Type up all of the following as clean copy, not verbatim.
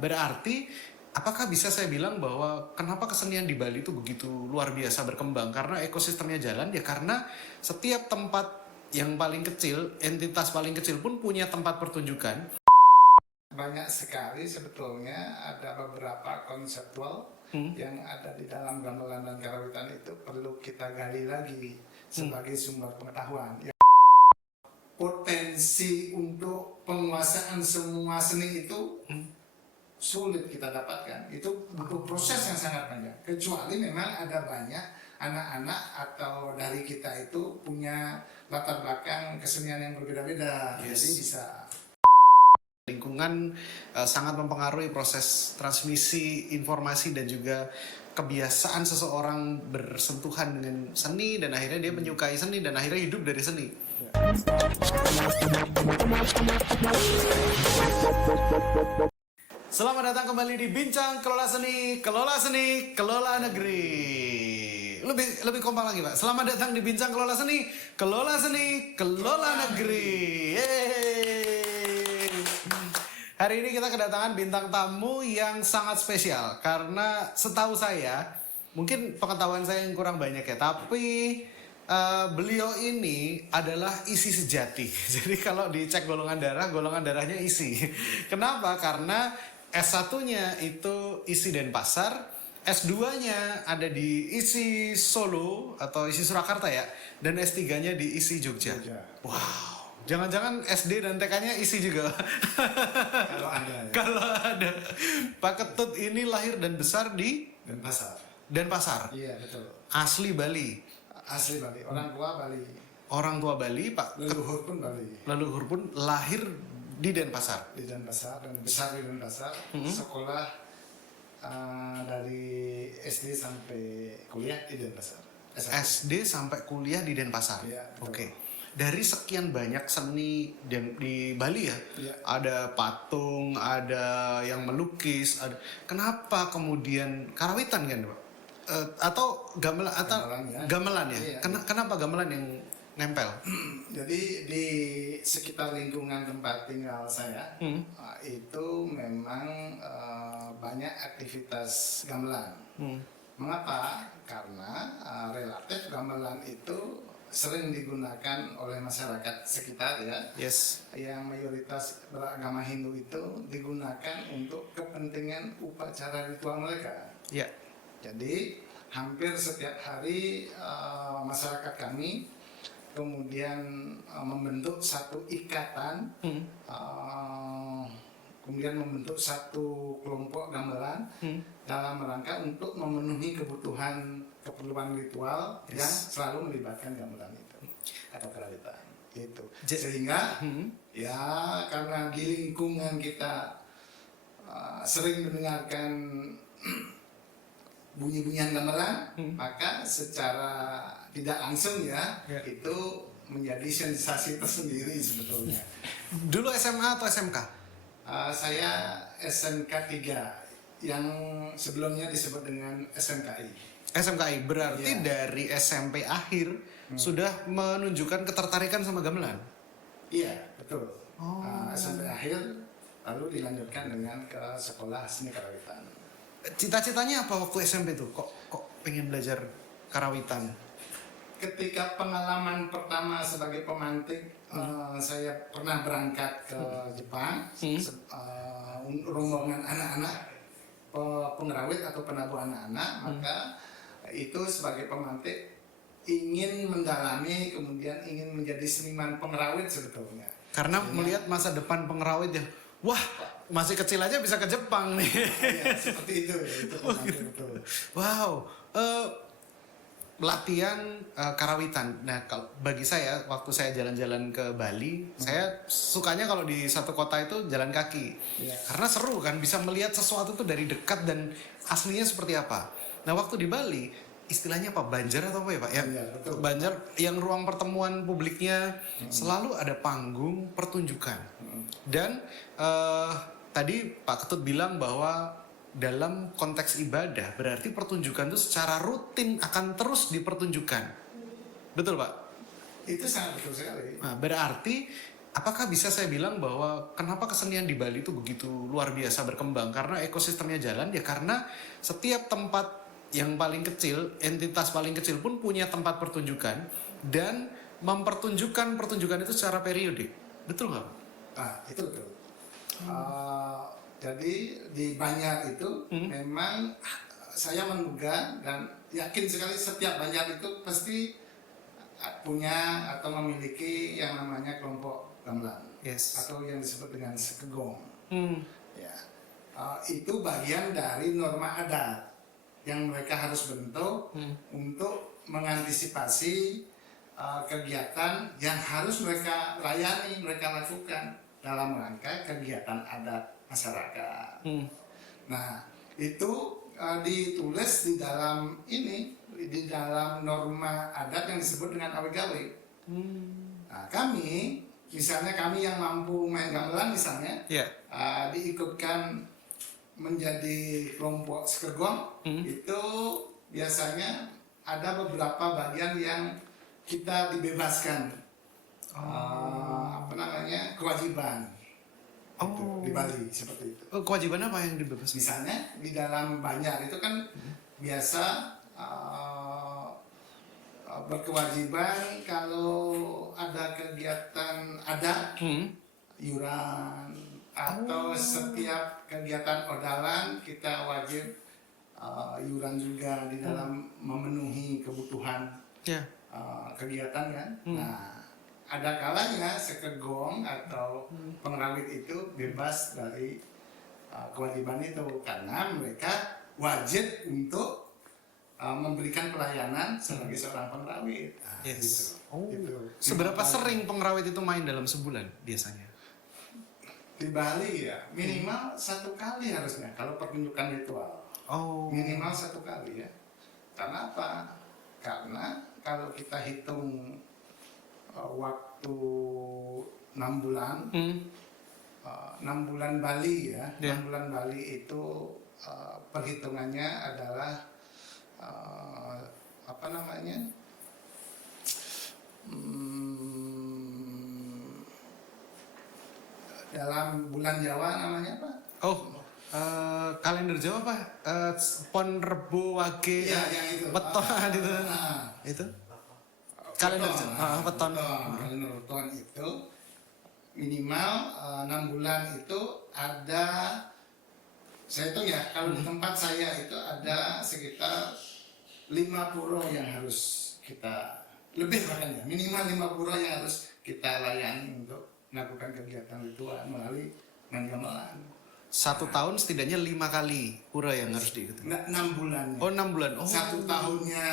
berarti apakah bisa saya bilang bahwa kenapa kesenian di Bali itu begitu luar biasa berkembang? Karena ekosistemnya jalan ya, karena setiap tempat yang paling kecil, entitas paling kecil pun punya tempat pertunjukan. Banyak sekali sebetulnya ada beberapa konseptual yang ada di dalam gamelan dan karawitan itu perlu kita gali lagi sebagai sumber pengetahuan. Potensi untuk penguasaan semua seni itu sulit kita dapatkan. Itu butuh proses yang sangat panjang. Kecuali memang ada banyak anak-anak atau dari kita itu punya latar belakang kesenian yang berbeda-beda. Yes. Jadi bisa. Lingkungan sangat mempengaruhi proses transmisi informasi dan juga kebiasaan seseorang bersentuhan dengan seni, dan akhirnya dia menyukai seni dan akhirnya hidup dari seni. Selamat datang kembali di Bincang Kelola Seni, Kelola Seni, Kelola Negeri. Lebih kompak lagi, Pak. Selamat datang di Bincang Kelola Seni, Kelola Seni, Kelola Negeri. Yeay. Hari ini kita kedatangan bintang tamu yang sangat spesial karena setahu saya, mungkin pengetahuan saya yang kurang banyak ya, tapi beliau ini adalah isi sejati. Jadi kalau dicek golongan darahnya isi. Kenapa? Karena S1-nya itu isi Denpasar, S2-nya ada di isi Solo atau isi Surakarta ya, dan S3-nya di isi Jogja. Wow. Jangan-jangan SD dan TK-nya isi juga. Kalau ada ya. Kalau ada. Pak Ketut ini lahir dan besar di Denpasar. Iya, betul. Asli Bali. Asli Bali, orang tua Bali. Orang tua Bali, Pak. Leluhur pun Bali. Leluhur pun lahir di Denpasar. Di Denpasar dan besar di Denpasar. Sekolah dari SD sampai kuliah di Denpasar. SD sampai kuliah di Denpasar. Iya, betul. Oke. Dari sekian banyak seni di Bali ya, Iya. ada patung, ada yang melukis, ada. Kenapa kemudian karawitan kan, Pak? Atau gamelan gamelan ya? Iya. Kenapa gamelan yang nempel? Jadi di sekitar lingkungan tempat tinggal saya itu memang banyak aktivitas gamelan. Mengapa? Karena relatif gamelan itu sering digunakan oleh masyarakat sekitar ya. Yes. Yang mayoritas beragama Hindu itu digunakan untuk kepentingan upacara ritual mereka. Ya. Jadi hampir setiap hari masyarakat kami kemudian membentuk satu ikatan, kemudian membentuk satu kelompok gamelan dalam rangka untuk memenuhi keperluan ritual yang selalu melibatkan gamelan itu atau karawitan itu. Sehingga ya karena di lingkungan kita sering mendengarkan bunyi-bunyian gamelan, maka secara tidak langsung itu menjadi sensasi tersendiri sebetulnya. Dulu SMA atau SMK? Saya SMK 3 yang sebelumnya disebut dengan SMKI. SMKI berarti dari SMP akhir sudah menunjukkan ketertarikan sama gamelan. Iya, betul. SMP akhir lalu dilanjutkan dengan ke sekolah seni karawitan. Cita-citanya apa waktu SMP tuh? Kok pengen belajar karawitan? Ketika pengalaman pertama sebagai pemantik, saya pernah berangkat ke Jepang, rombongan anak-anak pengerawit atau penabuh anak-anak, maka itu sebagai pemantik ingin mendalami, kemudian ingin menjadi seniman pengerawit sebetulnya. Karena melihat masa depan pengerawit ya, wah masih kecil aja bisa ke Jepang nih. Ya, seperti itu ya, itu betul. Wow. Latihan karawitan. Nah, kalau bagi saya waktu saya jalan-jalan ke Bali, saya sukanya kalau di satu kota itu jalan kaki. Karena seru kan, bisa melihat sesuatu tuh dari dekat dan aslinya seperti apa. Nah, waktu di Bali, istilahnya apa? Banjar atau apa ya, Pak? Ya, betul. Banjar yang ruang pertemuan publiknya selalu ada panggung pertunjukan. Dan tadi Pak Ketut bilang bahwa dalam konteks ibadah berarti pertunjukan itu secara rutin akan terus dipertunjukkan. Betul, Pak? Itu sangat betul sekali. Nah, berarti apakah bisa saya bilang bahwa kenapa kesenian di Bali itu begitu luar biasa berkembang? Karena ekosistemnya jalan ya, karena setiap tempat yang paling kecil, entitas paling kecil pun punya tempat pertunjukan dan mempertunjukkan pertunjukan itu secara periodik. Betul nggak Pak? Nah, itu betul. Jadi di Banjar itu memang saya menduga dan yakin sekali setiap Banjar itu pasti punya atau memiliki yang namanya kelompok gamelan. Yes. Atau yang disebut dengan sekegong. Hmm. Ya. Itu bagian dari norma adat yang mereka harus bentuk untuk mengantisipasi kegiatan yang harus mereka layani, mereka lakukan dalam rangka kegiatan adat masyarakat. Nah, itu ditulis di dalam di dalam norma adat yang disebut dengan awe-gawe. Nah, kami, misalnya kami yang mampu main gamelan misalnya, diikutkan menjadi kelompok sekegong, itu biasanya ada beberapa bagian yang kita dibebaskan kewajiban itu, di Bali seperti itu. Kewajiban apa yang dibebaskan? Misalnya di dalam Banjar itu kan biasa berkewajiban kalau ada kegiatan adat, iuran atau setiap kegiatan odalan kita wajib iuran juga di dalam memenuhi kebutuhan kegiatan kan. Nah, ada kalanya sekegong atau pengrawit itu bebas dari kewajiban itu karena mereka wajib untuk memberikan pelayanan sebagai seorang pengrawit. Nah, gitu. Gitu. Seberapa sering pengrawit itu main dalam sebulan biasanya? Di Bali ya minimal 1 kali harusnya kalau pertunjukan ritual. Minimal 1 kali ya. Karena apa? Karena kalau kita hitung waktu 6 bulan, 6 bulan Bali ya, 6 bulan Bali itu perhitungannya adalah dalam bulan Jawa namanya apa? Kalender Jawa Pak, Pon Rebo Wage, Weton itu. Itu? Kalender Jawa, Weton. Kalender Weton itu minimal 6 bulan itu ada, saya hitung ya, kalau di tempat saya itu ada sekitar 5 pura yang harus kita, lebih bahkan ya, minimal 5 pura yang harus kita layani untuk melakukan kegiatan ritual melalui main gamelan. 1 tahun setidaknya 5 kali pura yang harus diikuti. 6 bulan. 6 bulan. 1 tahunnya.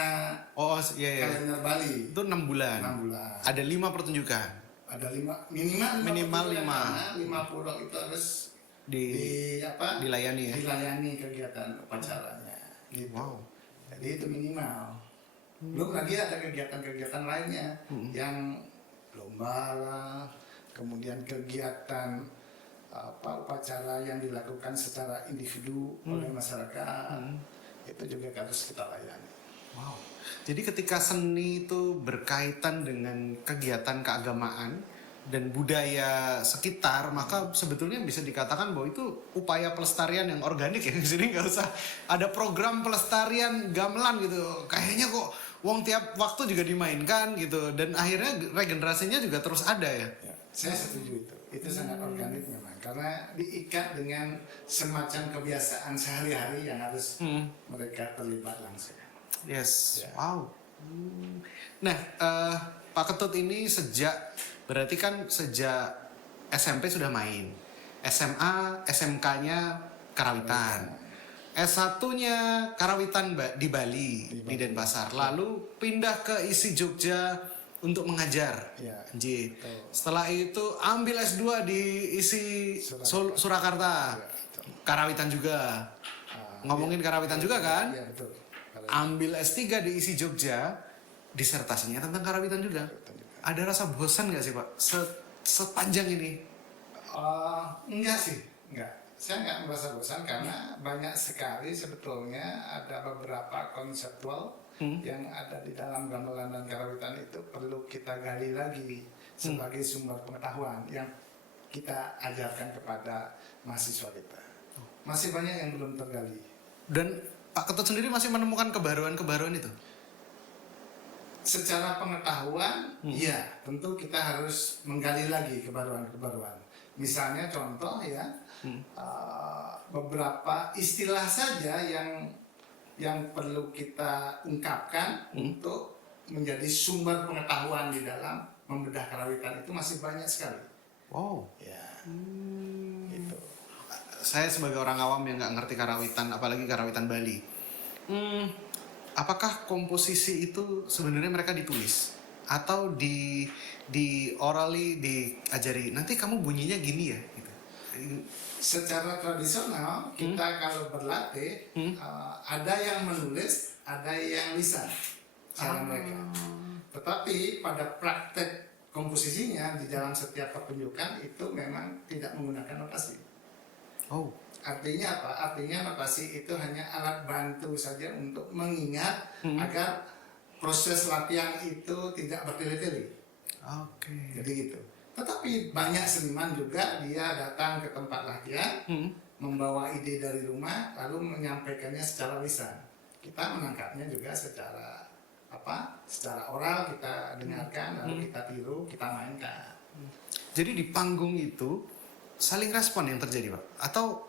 Kalender Bali. Itu 6 bulan. 6 bulan. Ada 5 pertunjukan. Ada 5 minimal 5. 5 pura itu harus dilayani ya. Dilayani kegiatan upacaranya. Gitu. Wow. Jadi itu minimal. Belum lagi ada kegiatan-kegiatan lainnya yang lomba lah, kemudian kegiatan upacara yang dilakukan secara individu oleh masyarakat, itu juga harus kita layani. Wow. Jadi ketika seni itu berkaitan dengan kegiatan keagamaan dan budaya sekitar, maka sebetulnya bisa dikatakan bahwa itu upaya pelestarian yang organik ya. Di sini nggak usah ada program pelestarian gamelan gitu. Kayaknya kok wong tiap waktu juga dimainkan gitu, dan akhirnya regenerasinya juga terus ada ya. Saya setuju itu. Itu sangat organik memang karena diikat dengan semacam kebiasaan sehari-hari yang harus mereka terlibat langsung. Yes. Wow. Nah, Pak Ketut ini berarti kan sejak SMP sudah main, SMA, SMK-nya karawitan, S1-nya karawitan di Bali, di Denpasar, lalu pindah ke ISI Jogja untuk mengajar. Setelah itu ambil S2 di ISI Surakarta, karawitan juga. Ngomongin karawitan juga kan? Ambil S3 di ISI Jogja, disertasinya tentang karawitan juga. Ada rasa bosan nggak sih Pak sepanjang ini? Enggak sih, enggak. Saya nggak merasa bosan karena banyak sekali sebetulnya ada beberapa konseptual yang ada di dalam gamelan dan karawitan itu perlu kita gali lagi sebagai sumber pengetahuan yang kita ajarkan kepada mahasiswa kita. Masih banyak yang belum tergali. Dan Pak Ketut sendiri masih menemukan kebaruan-kebaruan itu? Secara pengetahuan, ya tentu kita harus menggali lagi kebaruan-kebaruan. Misalnya contoh ya, beberapa istilah saja yang perlu kita ungkapkan untuk menjadi sumber pengetahuan di dalam membedah karawitan itu masih banyak sekali. Wow. Ya, gitu. Saya sebagai orang awam yang nggak ngerti karawitan, apalagi karawitan Bali. Apakah komposisi itu sebenarnya mereka ditulis atau di orally diajari? Nanti kamu bunyinya gini ya, gitu. Secara tradisional kita kalau berlatih ada yang menulis, ada yang lisan cara mereka. Tetapi pada praktek komposisinya di dalam setiap pertunjukan itu memang tidak menggunakan notasi. Oh. Artinya apa? Artinya notasi itu hanya alat bantu saja untuk mengingat agar proses latihan itu tidak bertele-tele. Oke. Jadi gitu. Tetapi banyak seniman juga dia datang ke tempat latihan, membawa ide dari rumah, lalu menyampaikannya secara lisan. Kita menangkapnya juga secara secara oral kita dengarkan, lalu kita tiru, kita mainkan. Jadi di panggung itu saling respon yang terjadi, Pak?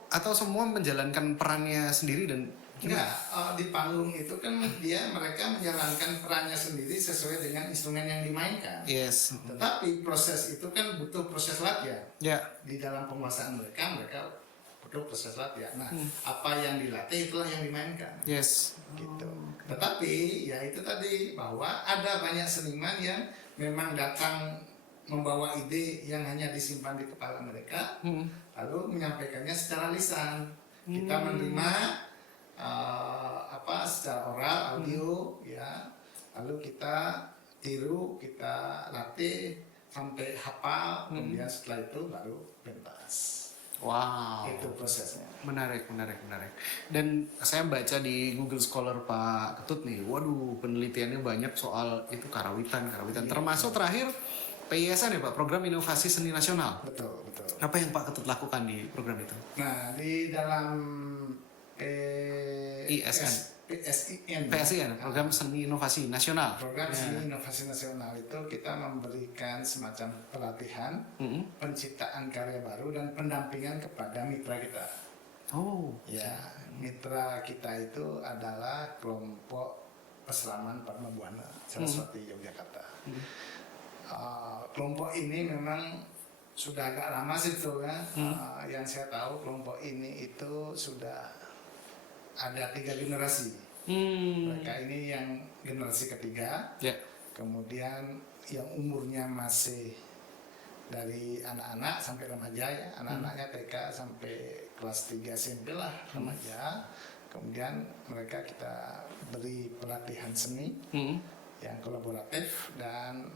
Atau semua menjalankan perannya sendiri dan Enggak, di panggung itu kan mereka menjalankan perannya sendiri sesuai dengan instrumen yang dimainkan. Yes. Tetapi proses itu kan butuh proses latihan. Ya. Di dalam penguasaan mereka butuh proses latihan. Nah, apa yang dilatih itulah yang dimainkan. Yes. Gitu. Tetapi ya itu tadi bahwa ada banyak seniman yang memang datang membawa ide yang hanya disimpan di kepala mereka, lalu menyampaikannya secara lisan. Kita menerima secara oral, audio, ya, lalu kita tiru, kita latih sampai hafal, kemudian setelah itu baru pentas. Wow. Itu prosesnya. Menarik. Dan saya baca di Google Scholar Pak Ketut nih, waduh penelitiannya banyak soal itu karawitan. Termasuk terakhir PISN ya Pak, Program Inovasi Seni Nasional. Betul. Apa yang Pak Ketut lakukan di program itu? Nah, di dalam PSIN, Program Seni Inovasi Nasional. Program Seni Inovasi Nasional itu kita memberikan semacam pelatihan, penciptaan karya baru dan pendampingan kepada mitra kita. Oh. Ya, mitra kita itu adalah kelompok Peselaman Padma Buana, Saraswati Yogyakarta. Kelompok ini memang sudah agak lama sih tuh ya. Yang saya tahu kelompok ini itu sudah ada 3 generasi. Mereka ini yang generasi ketiga. Ya. Kemudian yang umurnya masih dari anak-anak sampai remaja ya. Anak-anaknya TK sampai kelas 3 SMP lah, remaja. Kemudian mereka kita beri pelatihan seni yang kolaboratif dan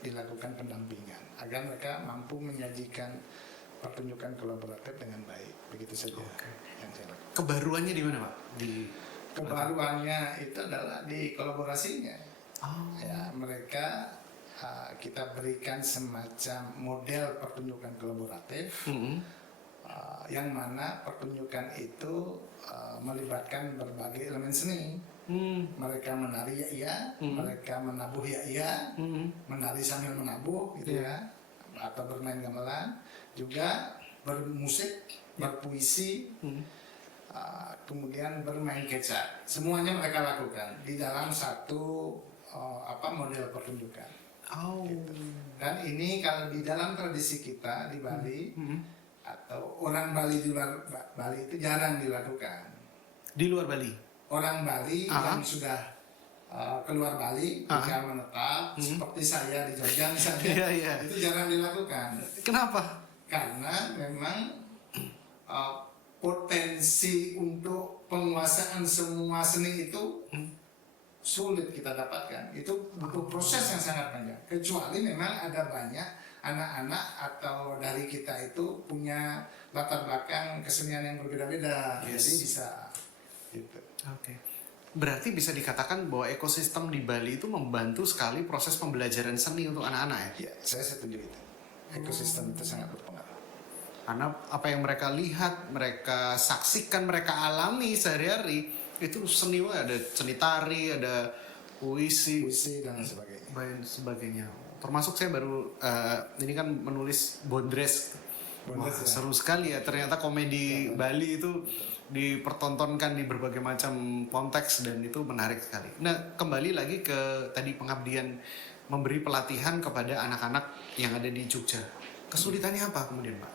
dilakukan pendampingan agar mereka mampu menyajikan pertunjukan kolaboratif dengan baik. Begitu saja yang saya lakukan. Kebaruannya di mana Pak? Kebaruannya itu adalah di kolaborasinya. Ya, mereka kita berikan semacam model pertunjukan kolaboratif yang mana pertunjukan itu melibatkan berbagai elemen seni. Mereka menari ya iya, mereka menabuh ya iya, menari sambil menabuh gitu ya, atau bermain gamelan, juga bermusik, berpuisi, kemudian bermain kecak. Semuanya mereka lakukan di dalam satu model pertunjukan. Gitu. Dan ini kalau di dalam tradisi kita di Bali atau orang Bali di luar Bali itu jarang dilakukan. Di luar Bali? Orang Bali yang sudah keluar Bali, jika menetap seperti saya di Jogja misalnya, itu jarang dilakukan. Kenapa? Karena memang potensi untuk penguasaan semua seni itu sulit kita dapatkan. Itu butuh proses yang sangat panjang. Kecuali memang ada banyak anak-anak atau dari kita itu punya latar belakang kesenian yang berbeda-beda, jadi bisa gitu. Oke. Berarti bisa dikatakan bahwa ekosistem di Bali itu membantu sekali proses pembelajaran seni untuk anak-anak ya? Ya, saya setuju itu. Ekosistem itu sangat berpengaruh. Karena apa yang mereka lihat, mereka saksikan, mereka alami sehari-hari itu seni banget. Ada seni tari, ada puisi, Puisi dan sebagainya. dan sebagainya. Termasuk saya baru ini kan menulis Bondres. Wah, Bondres, ya. seru sekali ya. Ternyata komedi Bali itu dipertontonkan di berbagai macam konteks dan itu menarik sekali. Nah, kembali lagi ke tadi pengabdian memberi pelatihan kepada anak-anak yang ada di Jogja. Kesulitannya apa kemudian, Pak?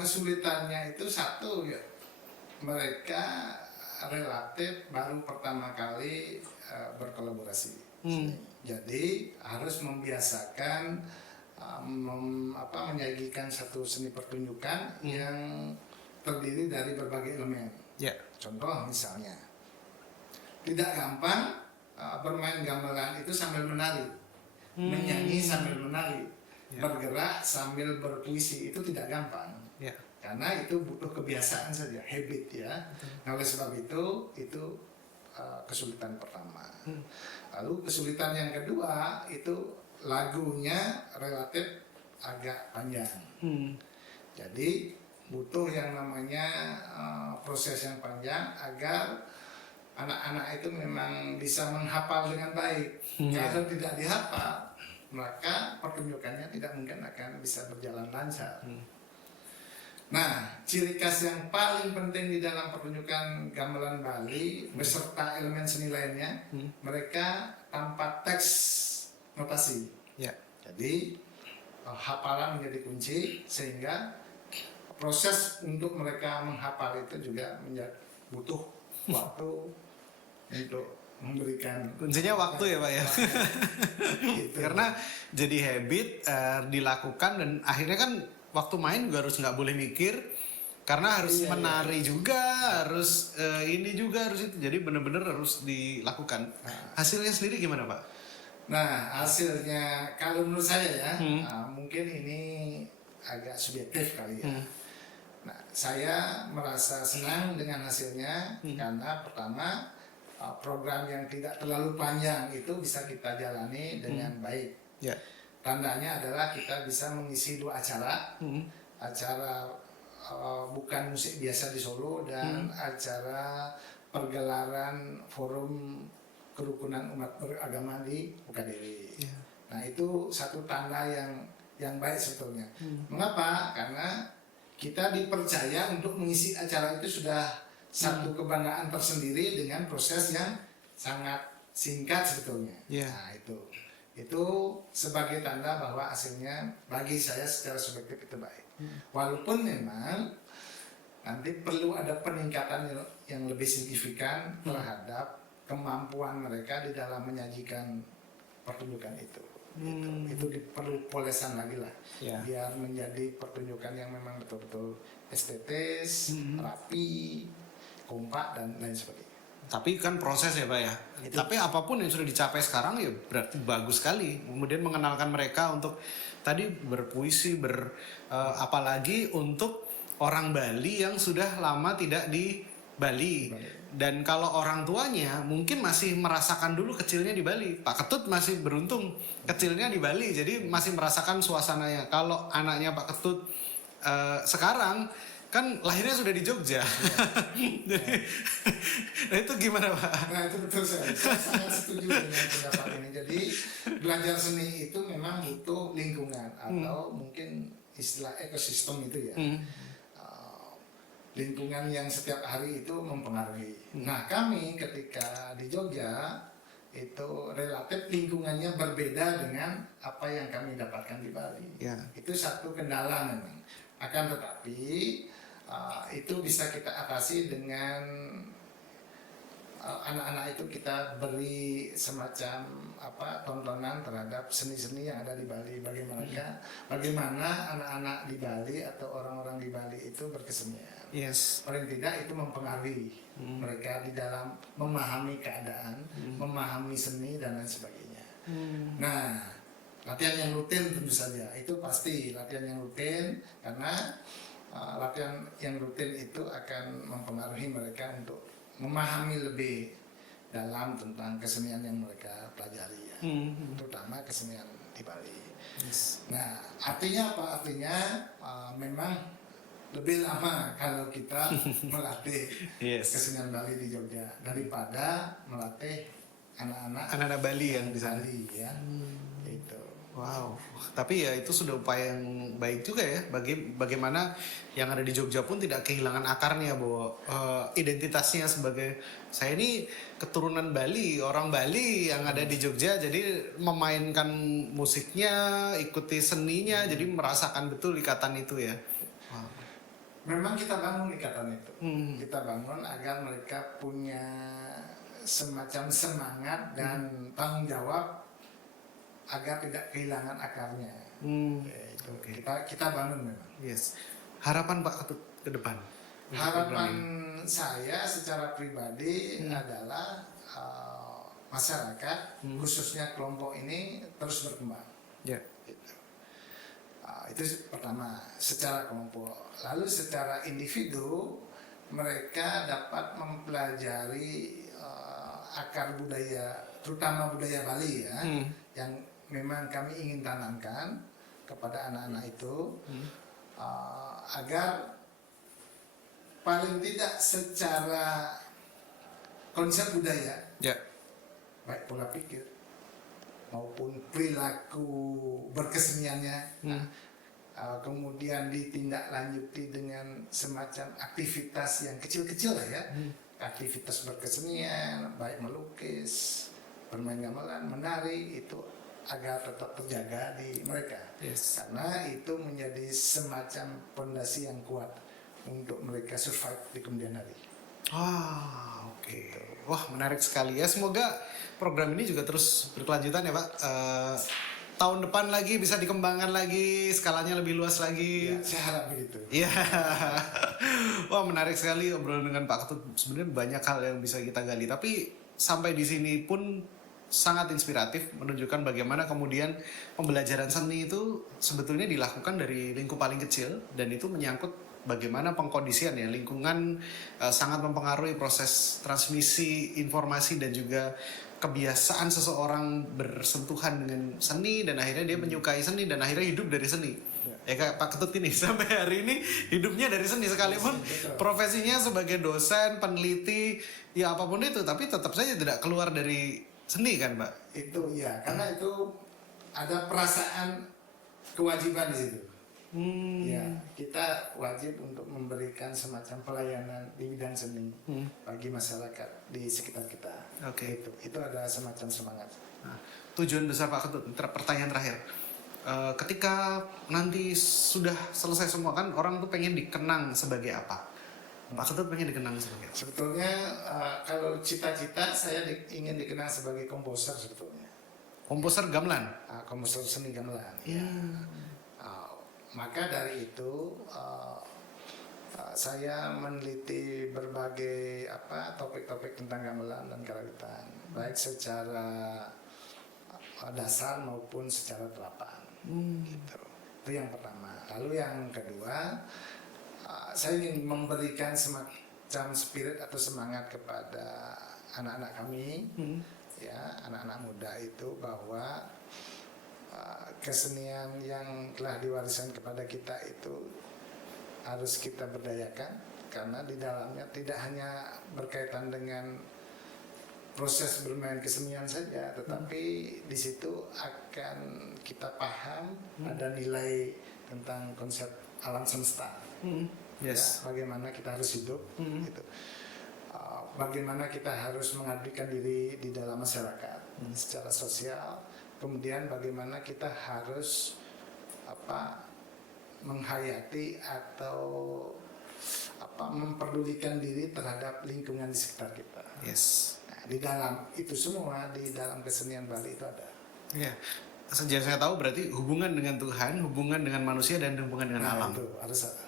Kesulitannya itu satu ya, mereka relatif baru pertama kali berkolaborasi. Jadi harus membiasakan menyajikan satu seni pertunjukan yang terdiri dari berbagai elemen. Ya. Contoh misalnya, tidak gampang bermain gamelan itu sambil menari, menyanyi sambil menari, bergerak sambil berpuisi itu tidak gampang. Ya. Karena itu butuh kebiasaan saja, habit ya. Nah, oleh sebab itu kesulitan pertama. Lalu kesulitan yang kedua itu lagunya relatif agak panjang. Jadi butuh yang namanya proses yang panjang agar anak-anak itu memang bisa menghafal dengan baik. Kalau tidak dihafal, maka pertunjukannya tidak mungkin akan bisa berjalan lancar. Nah, ciri khas yang paling penting di dalam pertunjukan gamelan Bali beserta elemen seni lainnya, mereka tanpa teks notasi. Ya. Jadi hafalan menjadi kunci sehingga proses untuk mereka menghafal itu juga butuh waktu untuk memberikan. Kuncinya waktu ya, Pak ya. Gitu. Karena jadi habit dilakukan dan akhirnya kan waktu main juga harus nggak boleh mikir karena harus menari juga, harus ini juga harus itu. Jadi benar-benar harus dilakukan. Hasilnya sendiri gimana, Pak? Nah, hasilnya kalau menurut saya ya, mungkin ini agak subjektif kali ya. Nah, saya merasa senang dengan hasilnya karena pertama program yang tidak terlalu panjang itu bisa kita jalani dengan baik. Ya. Tandanya adalah kita bisa mengisi 2 acara, acara bukan musik biasa di Solo dan acara pergelaran forum kerukunan umat beragama di Bukadiri. Nah, itu satu tanda yang baik sebetulnya. Mengapa? Karena kita dipercaya untuk mengisi acara itu sudah satu kebanggaan tersendiri dengan proses yang sangat singkat sebetulnya. Nah, itu sebagai tanda bahwa hasilnya bagi saya secara subjektif itu baik. Walaupun memang nanti perlu ada peningkatan yang lebih signifikan terhadap kemampuan mereka di dalam menyajikan pertunjukan itu. Itu perlu polesan lagi lah, biar menjadi pertunjukan yang memang betul-betul estetis, rapi, kompak dan lain sebagainya. Tapi kan proses ya, Pak ya. Tapi apapun yang sudah dicapai sekarang ya berarti bagus sekali. Kemudian mengenalkan mereka untuk tadi berpuisi, apalagi untuk orang Bali yang sudah lama tidak di Bali. Dan kalau orang tuanya mungkin masih merasakan dulu kecilnya di Bali. Pak Ketut masih beruntung kecilnya di Bali, jadi masih merasakan suasananya. Kalau anaknya Pak Ketut sekarang kan lahirnya sudah di Jogja. Nah itu gimana, Pak? Nah, itu betul, saya sangat setuju dengan pendapat ini. Jadi belajar seni itu memang butuh lingkungan atau mungkin istilah ekosistem itu ya. Lingkungan yang setiap hari itu mempengaruhi. Nah, kami ketika di Jogja itu relatif lingkungannya berbeda dengan apa yang kami dapatkan di Bali. Itu satu kendala memang. Akan tetapi itu bisa kita atasi dengan anak-anak itu kita beri semacam tontonan terhadap seni-seni yang ada di Bali. Bagaimana anak-anak di Bali atau orang-orang di Bali itu berkesenian. Paling tidak itu mempengaruhi mereka di dalam memahami keadaan, memahami seni dan lain sebagainya. Nah, latihan yang rutin tentu saja itu pasti latihan yang rutin karena latihan yang rutin itu akan mempengaruhi mereka untuk memahami lebih dalam tentang kesenian yang mereka pelajari ya, terutama kesenian di Bali. Yes. Nah, artinya apa? Artinya memang lebih lama kalau kita melatih Yes. kesenian Bali di Jogja daripada melatih anak-anak Anak-anak Bali yang di sana. Bali ya. Itu. Wow, tapi ya itu sudah upaya yang baik juga ya. Bagaimana yang ada di Jogja pun tidak kehilangan akarnya, bahwa identitasnya sebagai saya ini keturunan Bali, orang Bali yang ada di Jogja, jadi memainkan musiknya, ikuti seninya, jadi merasakan betul ikatan itu ya. Wow. Memang kita bangun ikatan itu. Hmm. Kita bangun agar mereka punya semacam semangat dan tanggung jawab agar tidak kehilangan akarnya. Itu. Oke. Kita bangun memang. Yes. Harapan Pak Ketut ke depan. untuk program Harapan ini? saya secara pribadi adalah masyarakat khususnya kelompok ini terus berkembang. Ya. Gitu. Itu pertama secara kelompok. Lalu secara individu mereka dapat mempelajari akar budaya, terutama budaya Bali ya, yang memang kami ingin tanamkan kepada anak-anak itu agar paling tidak secara konsep budaya, Ya. baik pola pikir maupun perilaku berkeseniannya, kemudian ditindaklanjuti dengan semacam aktivitas yang kecil-kecil lah ya, aktivitas berkesenian, baik melukis, bermain gamelan, menari, itu agar tetap terjaga di mereka. Yes. Karena itu menjadi semacam pondasi yang kuat untuk mereka survive di kemudian hari. Oke. Wah, menarik sekali ya. Semoga program ini juga terus berkelanjutan ya, Pak. Tahun depan lagi bisa dikembangkan lagi, skalanya lebih luas lagi. Ya, saya harap begitu. Iya. Wah, menarik sekali obrolan dengan Pak Ketut. Sebenarnya banyak hal yang bisa kita gali, tapi sampai di sini pun sangat inspiratif, menunjukkan bagaimana kemudian pembelajaran seni itu sebetulnya dilakukan dari lingkup paling kecil, dan itu menyangkut bagaimana pengkondisian ya lingkungan sangat mempengaruhi proses transmisi informasi dan juga kebiasaan seseorang bersentuhan dengan seni, dan akhirnya dia menyukai seni dan akhirnya hidup dari seni. Ya kayak Pak Ketut ini sampai hari ini hidupnya dari seni, sekalipun profesinya sebagai dosen, peneliti, ya apapun itu, tapi tetap saja tidak keluar dari seni kan, Pak? Itu ya, karena itu ada perasaan kewajiban di situ. Ya, kita wajib untuk memberikan semacam pelayanan di bidang seni bagi masyarakat di sekitar kita. Oke. Itu ada semacam semangat. Nah, tujuan besar Pak Ketut, pertanyaan terakhir. Ketika nanti sudah selesai semua, kan orang tuh pengen dikenang sebagai apa? Pak Ketut pengen dikenang sebagai apa? Sebetulnya kalau cita-cita saya ingin dikenal sebagai komposer sebetulnya. Komposer gamelan. Komposer seni gamelan. Ya. Maka dari itu saya meneliti berbagai topik-topik tentang gamelan dan karawitan, baik secara dasar maupun secara telapak. Gitu. Itu yang pertama. Lalu yang kedua, saya ingin memberikan semacam spirit atau semangat kepada anak-anak kami, ya anak-anak muda itu, bahwa kesenian yang telah diwariskan kepada kita itu harus kita berdayakan, karena di dalamnya tidak hanya berkaitan dengan proses bermain kesenian saja, tetapi di situ akan kita paham ada nilai tentang konsep alam semesta. Yes. Ya, bagaimana kita harus hidup, gitu. Bagaimana kita harus mengabdikan diri di dalam masyarakat secara sosial. Kemudian bagaimana kita harus menghayati atau memperdulikan diri terhadap lingkungan di sekitar kita. Yes. Nah, di dalam itu semua, di dalam kesenian Bali itu ada. Ya. Sejak saya tahu berarti hubungan dengan Tuhan, hubungan dengan manusia, dan hubungan dengan alam. Itu harus ada.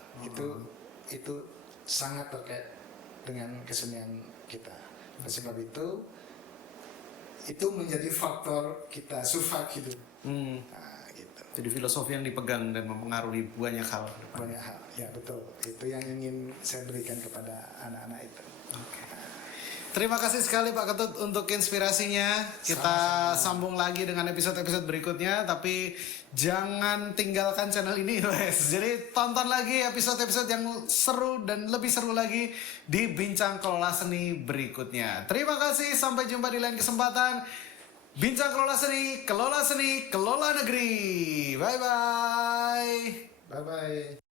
Itu sangat terkait dengan kesenian kita. Oleh sebab itu menjadi faktor kita survive hidup. Nah, gitu. Jadi filosofi yang dipegang dan mempengaruhi banyak hal. Banyak hal, ya betul. Itu yang ingin saya berikan kepada anak-anak itu. Oke. Terima kasih sekali Pak Ketut untuk inspirasinya. Kita sambung lagi dengan episode-episode berikutnya, tapi jangan tinggalkan channel ini, guys. Jadi tonton lagi episode-episode yang seru dan lebih seru lagi di Bincang Kelola Seni berikutnya. Terima kasih, sampai jumpa di lain kesempatan. Bincang Kelola Seni, kelola negeri. Bye-bye. Bye-bye.